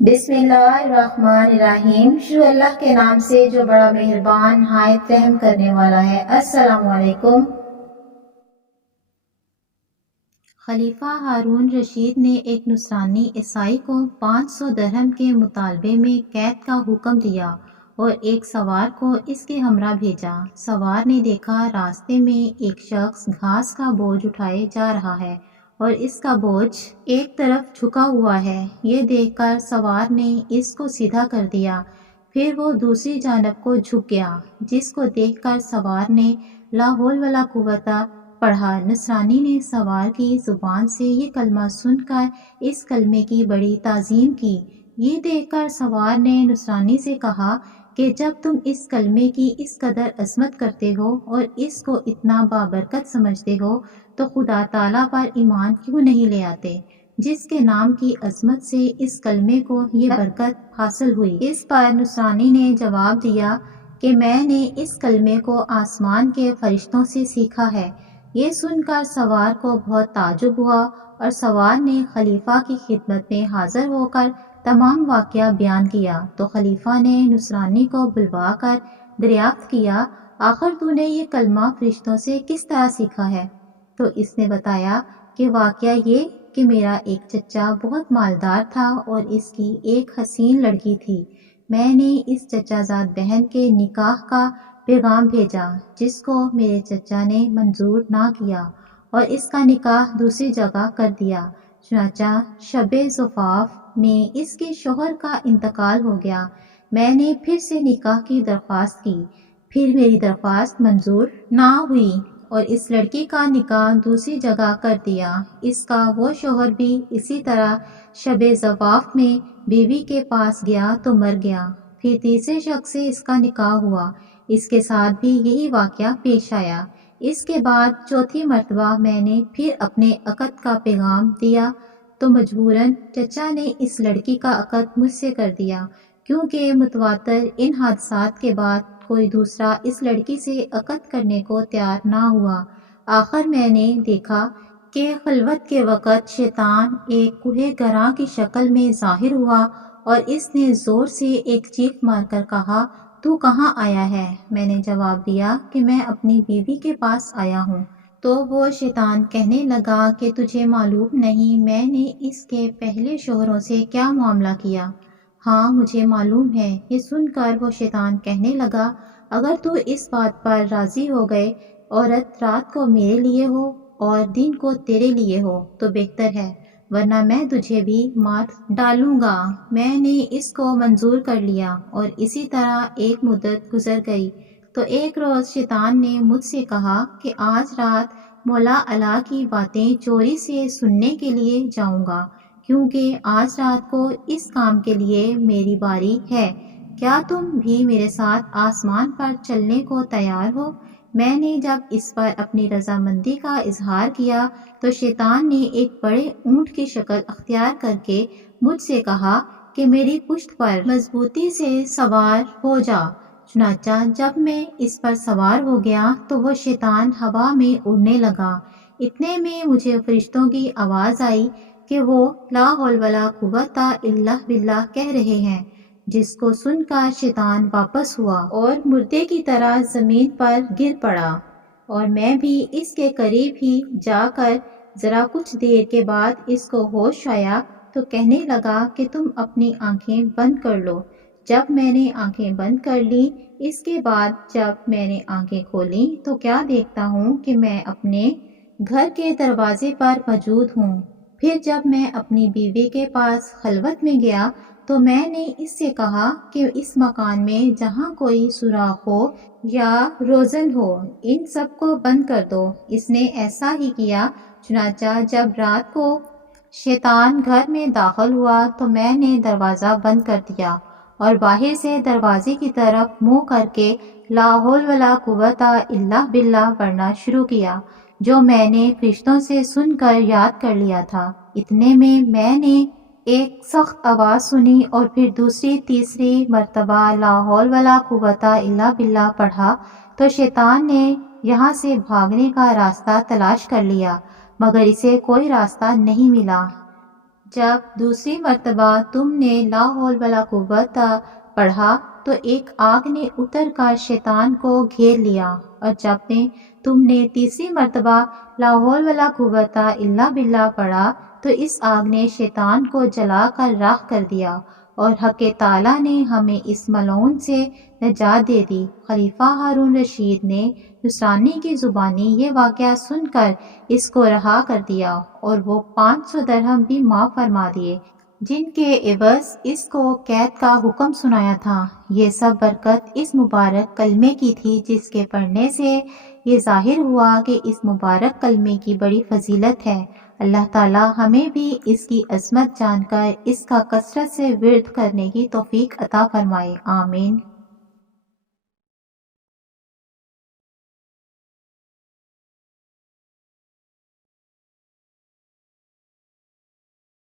بسم اللہ الرحمن الرحیم، شروع اللہ کے نام سے جو بڑا مہربان نہایت رحم کرنے والا ہے۔ السلام علیکم۔ خلیفہ ہارون رشید نے ایک نصرانی عیسائی کو 500 درہم کے مطالبے میں قید کا حکم دیا اور ایک سوار کو اس کے ہمراہ بھیجا۔ سوار نے دیکھا راستے میں ایک شخص گھاس کا بوجھ اٹھائے جا رہا ہے اور اس کا بوجھ ایک طرف جھکا ہوا ہے۔ یہ دیکھ کر سوار نے اس کو سیدھا کر دیا، پھر وہ دوسری جانب کو جھک گیا، جس کو دیکھ کر سوار نے لا حول ولا قوت پڑھا۔ نصرانی نے سوار کی زبان سے یہ کلمہ سن کر اس کلمے کی بڑی تعظیم کی۔ یہ دیکھ کر سوار نے نصرانی سے کہا کہ جب تم اس کلمے کی اس قدر عظمت کرتے ہو اور اس کو اتنا بابرکت سمجھتے ہو تو خدا تعالیٰ پر ایمان کیوں نہیں لے آتے، جس کے نام کی عظمت سے اس کلمے کو یہ برکت حاصل ہوئی۔ اس پر نصرانی نے جواب دیا کہ میں نے اس کلمے کو آسمان کے فرشتوں سے سیکھا ہے۔ یہ سن کر سوار کو بہت تعجب ہوا اور سوار نے خلیفہ کی خدمت میں حاضر ہو کر تمام واقعہ بیان کیا تو خلیفہ نے نصرانی کو بلوا کر دریافت کیا، آخر تو نے یہ کلمہ فرشتوں سے کس طرح سیکھا ہے؟ تو اس نے بتایا کہ واقعہ یہ کہ میرا ایک چچا بہت مالدار تھا اور اس کی ایک حسین لڑکی تھی۔ میں نے اس چچا زاد بہن کے نکاح کا پیغام بھیجا، جس کو میرے چچا نے منظور نہ کیا اور اس کا نکاح دوسری جگہ کر دیا۔ چنانچہ شب زفاف میں اس کے شوہر کا انتقال ہو گیا۔ میں نے پھر سے نکاح کی درخواست کی، پھر میری درخواست منظور نہ ہوئی اور اس لڑکی کا نکاح دوسری جگہ کر دیا۔ اس کا وہ شوہر بھی اسی طرح شب زفاف میں بیوی کے پاس گیا تو مر گیا۔ پھر تیسرے شخص سے اس کا نکاح ہوا، اس کے ساتھ بھی یہی واقعہ پیش آیا۔ اس کے بعد چوتھی مرتبہ میں نے پھر اپنے عقد کا پیغام دیا تو مجبوراً چچا نے اس لڑکی کا عقد مجھ سے کر دیا، کیونکہ متواتر ان حادثات کے بعد کوئی دوسرا اس لڑکی سے عقد کرنے کو تیار نہ ہوا۔ آخر میں نے دیکھا کہ خلوت کے وقت شیطان ایک کوہ گراں کی شکل میں ظاہر ہوا اور اس نے زور سے ایک چیخ مار کر کہا، تو کہاں آیا ہے؟ میں نے جواب دیا کہ میں اپنی بیوی کے پاس آیا ہوں۔ تو وہ شیطان کہنے لگا کہ تجھے معلوم نہیں میں نے اس کے پہلے شوہروں سے کیا معاملہ کیا؟ ہاں مجھے معلوم ہے۔ یہ سن کر وہ شیطان کہنے لگا، اگر تو اس بات پر راضی ہو گئے عورت رات کو میرے لیے ہو اور دن کو تیرے لیے ہو تو بہتر ہے، ورنہ میں تجھے بھی مار ڈالوں گا۔ میں نے اس کو منظور کر لیا اور اسی طرح ایک مدت گزر گئی تو ایک روز شیطان نے مجھ سے کہا کہ آج رات مولا اعلیٰ کی باتیں چوری سے سننے کے لیے جاؤں گا، کیونکہ آج رات کو اس کام کے لیے میری باری ہے۔ کیا تم بھی میرے ساتھ آسمان پر چلنے کو تیار ہو؟ میں نے جب اس پر اپنی رضامندی کا اظہار کیا تو شیطان نے ایک بڑے اونٹ کی شکل اختیار کر کے مجھ سے کہا کہ میری پشت پر مضبوطی سے سوار ہو جا۔ چنانچہ جب میں اس پر سوار ہو گیا تو وہ شیطان ہوا میں اڑنے لگا۔ اتنے میں مجھے فرشتوں کی آواز آئی کہ وہ لا حول ولا قوت الا باللہ کہہ رہے ہیں، جس کو سن کر شیطان واپس ہوا اور مردے کی طرح زمین پر گر پڑا، اور میں بھی اس کے قریب ہی جا کر ذرا کچھ دیر کے بعد اس کو ہوش آیا تو کہنے لگا کہ تم اپنی آنکھیں بند کر لو۔ جب میں نے آنکھیں بند کر لیں، اس کے بعد جب میں نے آنکھیں کھولیں تو کیا دیکھتا ہوں کہ میں اپنے گھر کے دروازے پر موجود ہوں۔ پھر جب میں اپنی بیوی کے پاس خلوت میں گیا تو میں نے اس سے کہا کہ اس مکان میں جہاں کوئی سوراخ ہو یا روزن ہو ان سب کو بند کر دو۔ اس نے ایسا ہی کیا۔ چنانچہ جب رات کو شیطان گھر میں داخل ہوا تو میں نے دروازہ بند کر دیا اور باہر سے دروازے کی طرف منہ کر کے لا حول ولا قوت الا باللہ پڑھنا شروع کیا، جو میں نے فرشتوں سے سن کر یاد کر لیا تھا۔ اتنے میں نے ایک سخت آواز سنی اور پھر دوسری تیسری مرتبہ لا حول ولا قوت الا باللہ پڑھا تو شیطان نے یہاں سے بھاگنے کا راستہ تلاش کر لیا، مگر اسے کوئی راستہ نہیں ملا۔ جب دوسری مرتبہ تم نے لا حول ولا قوت پڑھا تو ایک آگ نے اتر کر شیطان کو گھیر لیا، اور جب تم نے تیسری مرتبہ لا حول ولا قوت الا باللہ پڑھا تو اس آگ نے شیطان کو جلا کر راکھ کر دیا، اور حق تعالیٰ نے ہمیں اس ملعون سے نجات دے دی۔ خلیفہ ہارون رشید نے نصرانی کی زبانی یہ واقعہ سن کر اس کو رہا کر دیا، اور وہ 500 درہم بھی معاف فرما دیے جن کے عوض اس کو قید کا حکم سنایا تھا۔ یہ سب برکت اس مبارک کلمے کی تھی، جس کے پڑھنے سے یہ ظاہر ہوا کہ اس مبارک کلمے کی بڑی فضیلت ہے۔ اللہ تعالی ہمیں بھی اس کی عظمت جان کر اس کا کثرت سے ورد کرنے کی توفیق عطا فرمائے، آمین۔